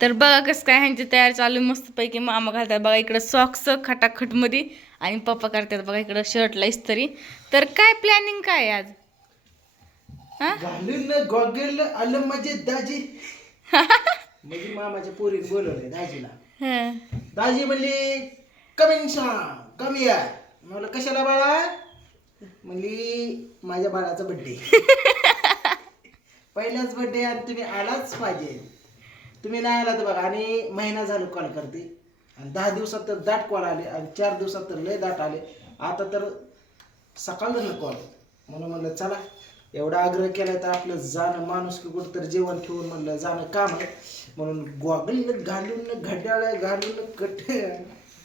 तर बघा कसं काय ह्यांची तयारी चालू मस्तपैकी मामा घालतात बघा इकडं सॉक्स खटाखटमध्ये आणि पप्पा करतात बघा इकडं शर्टला इस्त्री तर काय प्लॅनिंग काय आज? हा? घालून गॉगल आलं माझे दाजी. म्हणजे मामाच्या पोरीने बोलवलंय दाजीला. दाजी म्हणली कमिंग सांग कमी या. म्हणलं कशाला बाळा? म्हणली माझ्या बाळाचा बड्डे पहिलाच बड्डे आणि तुम्ही आलाच पाहिजे. तुम्ही नाही आला तर बघा आणि महिना झाला कॉल करते. आणि दहा दिवसात तर दाट कॉल आले आणि चार दिवसात तर लय दाट आले. आता तर सकाळ झालं कॉल म्हणून म्हणलं चला एवढा आग्रह केलाय तर आपलं जाणं माणूस की कुठं तर जेवण ठेवून म्हणलं जाणं काम आहे. म्हणून गॉगल घालून घड्याळ घालून कट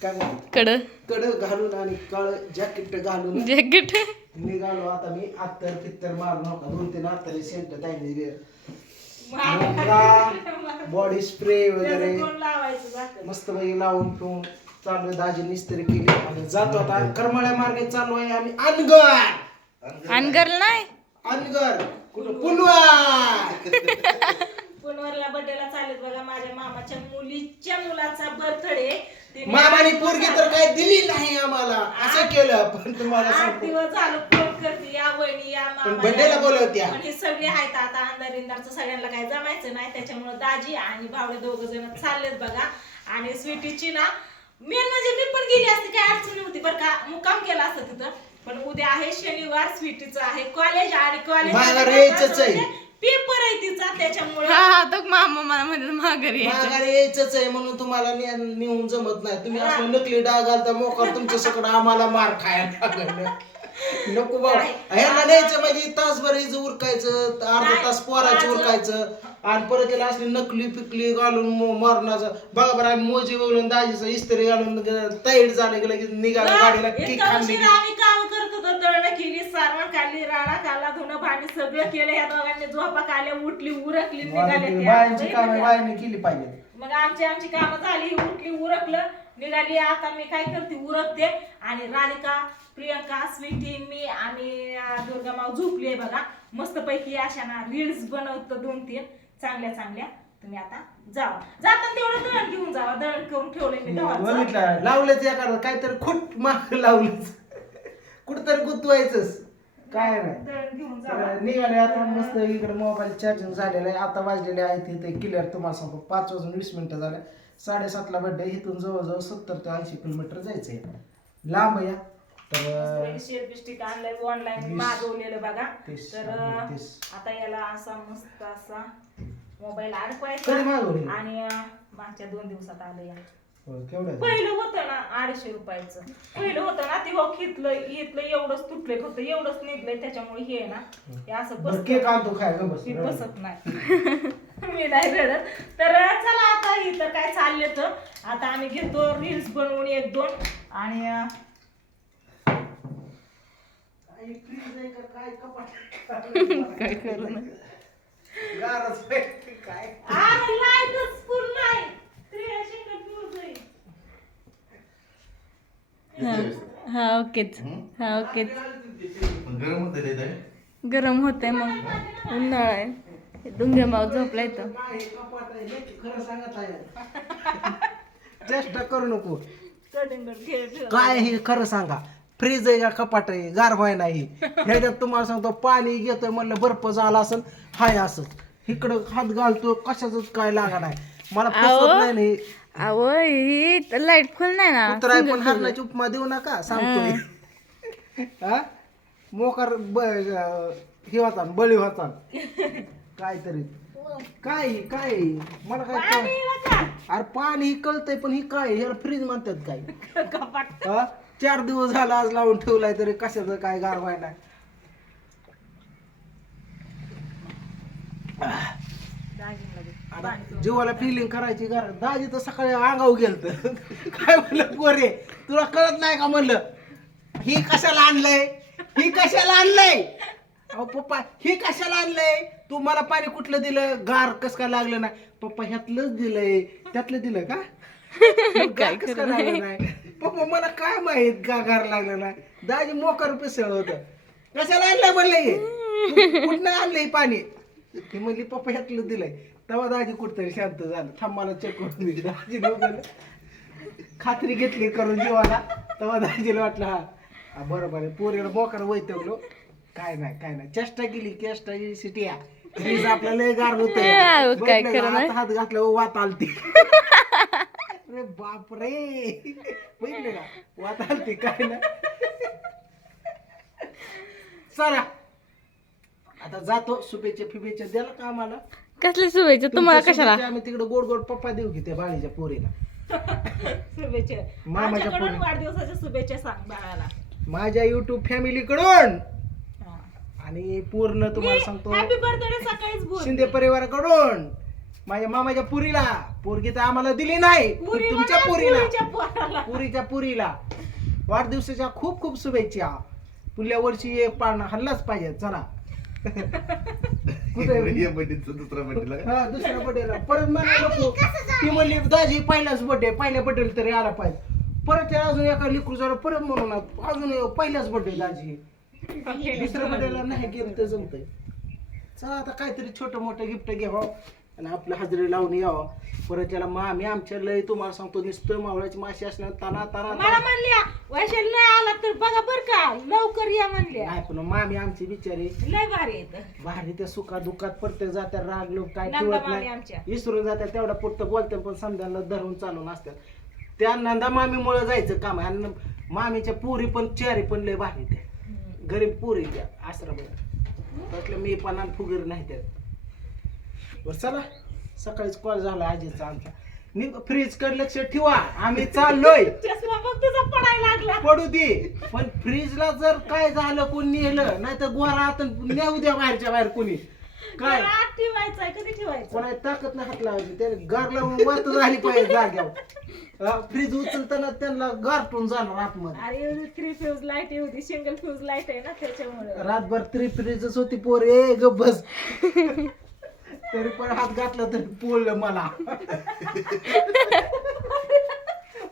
काय कडं. कड घालून आणि काळ जॅकेट घालून जॅकेट निघालो. आता मी अत्तर फित्तर मारू नका. दोन तीन अत्तर सेंट टाइम बॉडी स्प्रे वगैरे. मस्त पैकी लावून पिऊन चालू दाजी निस्त्री केली. आणि जातो आता करमाळ्या मार्गे चालू आहे आम्ही अनगर. अनगर नाही? अनगर. कुठं? पुलवार. पुनवरला बर्थडेला चालेल बघा माझ्या मामाच्या मुलीच्या मुलाचा बर्थडे मामाने पोरगी तर काय दिली नाही आम्हाला. असं केलं पण तुम्हाला आठ सांगतो. दिवस झालं फोन करते या वहिनी या पण मामा बड्डेला बोलवत्या पण हे सगळे आहेत आता अंधार इंदारचं सगळ्यांना काही जमायचं नाही. त्याच्यामुळे दाजी आणि भावडे दोघ जण चाललेत बघा. आणि स्वीटीची ना मेन म्हणजे मी पण गेली असते काय अडचण नव्हती. बरं का मुक्काम केला असतं तिथं. पण उद्या आहे शनिवार स्वीटीचं आहे कॉलेज आणि माघार यायचंच आहे. कॉलेज पेपर आहे तिचा त्याच्यामुळे हा हा तो मामा मला म्हणत माघारी यायचं. माघारी यायचंच आहे म्हणून तुम्हाला ने- नेऊन जमत नाही. तुम्ही असं नकली डाग घालता मोकार तुमच्या सगळं आम्हाला मार खायला लागलं. नको बाबा. ह्यांना न्यायचं म्हणजे तासभर हिचं उरकायचं अर्धा तास पोरायचं उरकायचं. आणि परत त्याला असली नकली पिकली घालून मो- मरणाचं. बघा बरं आम्ही मोजी बोलून दाजीचं इस्त्री घालून तैड झाले की लगेच निघालं गाडीला किक इतका खाल्ली उशीर आम्ही काम होतो दळणं केली सारवण काढली राडा काढला धुणं भांडी सगळं केलं या दोघांनी झोपा काढल्या उठली उरकली निघाले ते. बायांची कामं बायाने केली पाहिजे मग आमची आमची कामं झाली उठली उरकलं निघाली. आता मी काय करते उरकते. आणि राधिका प्रियंका स्वीटी मी आणि अं, दुर्गा माव झोपली आहे बघा. मस्त पैकी अशा ना रील्स बनवतो दोन तीन. चांगल्या चांगल्या. तुम्ही आता जावा. जाताना तेवढं दळण घेऊन जावा. दळण करून ठेवलंय मी गव्हाचं. बघितलं. लावलंच एखादं. काहीतरी खुट माग लावलंच. कुठतरी गुतवायचंच. काय नाही. दळण घेऊन जावा तर निघाले आता मस्त इकडे मोबाईल चार्जिंग झालेलं आहे. आता वाजलेले आहेत इथे. क्लिअर तुम्हाला सांगतो. पाच वाजून वीस मिनिटं झाले. साडेसातला बड्डे इथून जवळजवळ सत्तर ते ऐंशी किलोमीटर जायचंय. लांब या. तर बिस्टिक आणलंय. ऑनलाईन वीस, मागवलेलं बघा. तीस, तर आणि तीस. आता याला असा मस्त असा मोबाईल अडकवायचा. कधी मागवली? आणि अं, मागच्या दोन दिवसात आलं या. हो, पहिलं होतं ना अडीचशे रुपयाचं. पहिलं होतं ना ते हो घेतलं इथलं एवढंच तुटलंय फक्त एवढंच निघलंय त्याच्यामुळे हे आहे ना हे असं बरं बसत. केक आणतो खाय ग बस. मी बसत नाही. मी नाही रडत. तर चला आता ही तर काय चालले तर. आता आम्ही घेतो रील्स बनवून एक दोन. आणि अं, काय करू ना गारच आहे की काय नाही त्र्याऐंशी confuse आहे. हा. हा ओकेच. हा ओकेच. गरम होते ते काय? गरम होतंय मग. उन्हाळा आहे. डुंगे माव झोपलाय तर नाही कपाट आहे नाही की खरं सांगत आहे चेष्टा करू नको. काय हे खरं सांगा? फ्रीज आहे का? कपाट आहे? गार व्हाय नाही. ह्याच्यात तुम्हाला सांगतो पाणी घेतोय म्हणलं बर्फ झाला असेल हाय असं. इकडं हात घालतो कशाच काय लागा नाही. मला. फसवत नाही नाही अहो ही लाइट फुल नाही ना. तर पण हरणाची उपमा देऊ नका सांगतोय हा. मोकार ब अं, हे होता बळी होता काहीतरी. काय काय मला काय कळ- नका. अरे पाणी ही कळतंय पण ही काय ह्याला फ्रीज म्हणतात काय? कपाट. हा? चार दिवस झाला आज लावून ठेवलाय तरी कशाचं काय गारवाय नाही. आता जीवाला फिलिंग करायची गार दाजी तर सकाळी अंगाव गेलत. काय म्हणलं पोरे तुला कळत नाही का? म्हणलं ही कशाला आणलंय? ही कशाला आणलंय? अहो पप्पा ही कशाला आणलंय? तू मला पाणी कुठलं दिलं? गार कस काय लागलं नाही? पप्पा ह्यातलंच दिलंय. त्यातलं दिलं का? मग गार कसं काय लागलं नाही? पप्पा मला काय माहीत का गार लागलं नाही? दाजी मोकार पिसळ होत. कशाला आणलंय म्हणलं हे? तू कुठनं आणलंय पाणी? ती म्हणली पप्पा ह्यातलं दिलंय. तेव्हा दाजी कुठतरी शांत झालं. थांब मला चेक करून दाजी खात्री घेतली करून जीवाला. तेव्हा दाजीला वाटलं हा बरोबर आहे. पोरीला मोकार वैतवलो काय नाही काय नाही. चेष्टा केली चेष्टा सिटी फ्रीज आपल्याला लय गार होत काय खरं नाही. हात घातलं वात आलती. अरे बाप रे बघितले का? वात आलती काय ना. चला. आता जातो शुभेच्छा फिबेच्छा द्याल का आम्हाला कसली शुभेच्छा तुम्हाला तुमच्या कशाला? शुभेच्छा आम्ही तिकडे गोड गोड पप्पा देऊ की त्या बाळीच्या पोरीला. शुभेच्छा. मामाच्या माझ्याकडून. वाढदिवसाच्या शुभेच्छा सांग बाळाला. माझ्या युट्यूब फॅमिलीकडून हा. आणि पूर्ण तुम्हाला मी सांगतो हॅपी बर्थडे सकाळीच बोल शिंदे परिवाराकडून. माझ्या मामाच्या पुरीला. पोरगी तर आम्हाला दिली नाही पण तुमच्या पुरीला. पुरीच्या पोराला. पुरीच्या पुरीला. वाढदिवसाच्या खूप खूप शुभेच्छा. पुढल्या वर्षी एक पाळणा हल्लाच पाहिजे चला. कुठे? दुसरा बड्डेला? हा दुसऱ्या परत मला नको. ती म्हणली दाजी पहिलाच बर्थडे पहिल्या बर्थडे तरी आला पाहिजे. परत त्या अजून एका लिकरू जरा परत म्हणून अजून पहिलाच बर्थडे दाजी. दुसऱ्या बर्थडेला नाही गेलं तर जमतंय. चला आता काहीतरी छोटं मोठं गिफ्ट घ्यावं. आणि आपलं हजेरी लावून यावं. परत त्याला मामी आमच्या लय तुम्हाला सांगतो नुसतं मावळ्याची माशी असणार ताना ताना मला ताना. म्हणल्या वैशाली नाही आला तर बघा बर का लवकर या म्हणल्या. नाही पण मामी आमची बिचारी लय भारी येत भारी त्या सुखा दुखात प्रत्येक जात्या राग लोक काय नंदा ठेवत मामी नाही. आमच्या. विसरून जात्या तेवढा पुरतं बोलतात पण समजायला धरून चालून असतात त्या नंदा मामीमुळे जायचं काम आहे. आणि मामीच्या पुरी पण चेहरे पण लय भारी त्या. गरीब पुरी त्या आश्रम म्हटलं मी पण आणि फुगीर नाही त्या बरं चला. सकाळीच कॉल झाला आजीचा आमचा. नि फ्रीजकडे लक्ष ठेवा. आम्ही चाललोय. चष्मा बघ तुझा पडायला लागला. पडू दे. पण फ्रीजला जर काय झालं कोण नेलं नाही तर गोरा आता नेऊ द्या बाहेरच्या बाहेर कोणी. काय? त्याला आत ठेवायचंय कधी ठेवायचं? कोणा ताकद नाही हात लावायची. त्याने गार लावून वात झाली पाहिजे जाग्यावर. फ्रीज उचलताना त्यांना गारटून जाणार आतमध्ये. अरे थ्री फ्यूज लाइट होती सिंगल फ्यूज लाइट आहे ना त्याच्यामुळे. रातभर तरी फ्रीजच होती पोर ए ग बस. तरी पण हात घातला तरी पोळलं मला.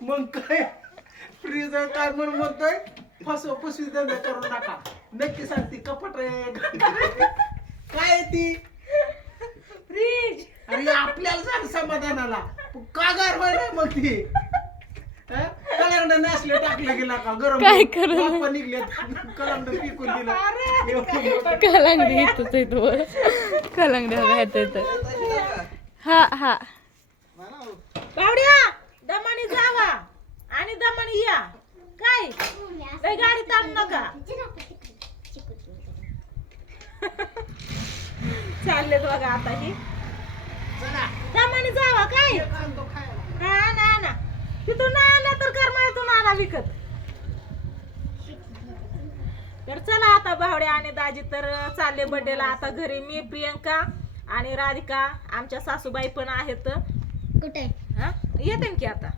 मग काय? फ्रीज काय म्हणून म्हणतोय? फसव फसवी धंदा करू नका. नक्की सांगते कपट काय ती? फ्रीज अरे आपल्याला सांग समाधानाला. का गार व्हायला मग ती. कलांड नसले टाकलं गेला का गरम काय करू? बाप्पा निघले कलांड पिकून दिला. कलांगडी येतच आहे तो. कलांगडी घालत येत हा हा. पावड्या दमाने जावा. आणि दमाने या. काय? लय गाडी ताण नका. चालले बघा आता ही. दमाने जावा काय? हा ना ना. तिथून नाही आला तर करमाळ्यातून आला विकत. तर चला आता भावड्या आणि दाजी तर चालले बर्थडेला आता घरी मी प्रियंका आणि राधिका आमच्या सासूबाई पण आहेत. कुठे? हा? येते की आता?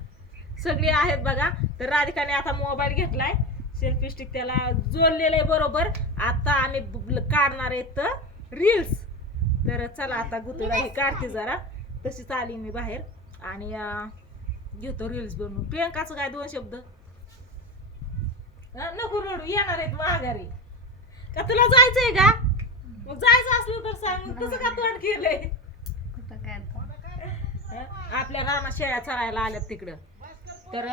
सगळी आहेत बघा. तर राधिकाने आता मोबाईल घेतलाय. सेल्फी स्टिक त्याला जोडलेलं आहे बरोबर. आता आम्ही काढणार आहेत रील्स तर चला आता गुतुडा ही काढते जरा. तशीच आली मी बाहेर. आणि घेतो रील्स बनवून. प्रियंकाचं काय दोन शब्द? नको रडू येणार आहेत माघारी. का तुला जायचंय का? मग जायचं असलं तर सांग. कसं का तोंड केलंय? आपल्या रानात शेळ्या चरायला आल्यात तिकडं. तर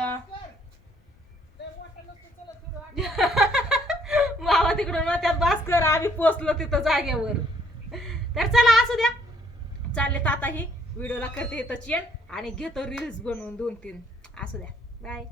मावा तिकडून मग त्यात भास्कर आम्ही पोचलो तिथं जागेवर. तर चला असू द्या. चालले तर आता ही. व्हिडिओला करते येतच येण आणि घेतो रील्स बनवून दोन तीन असू द्या. बाय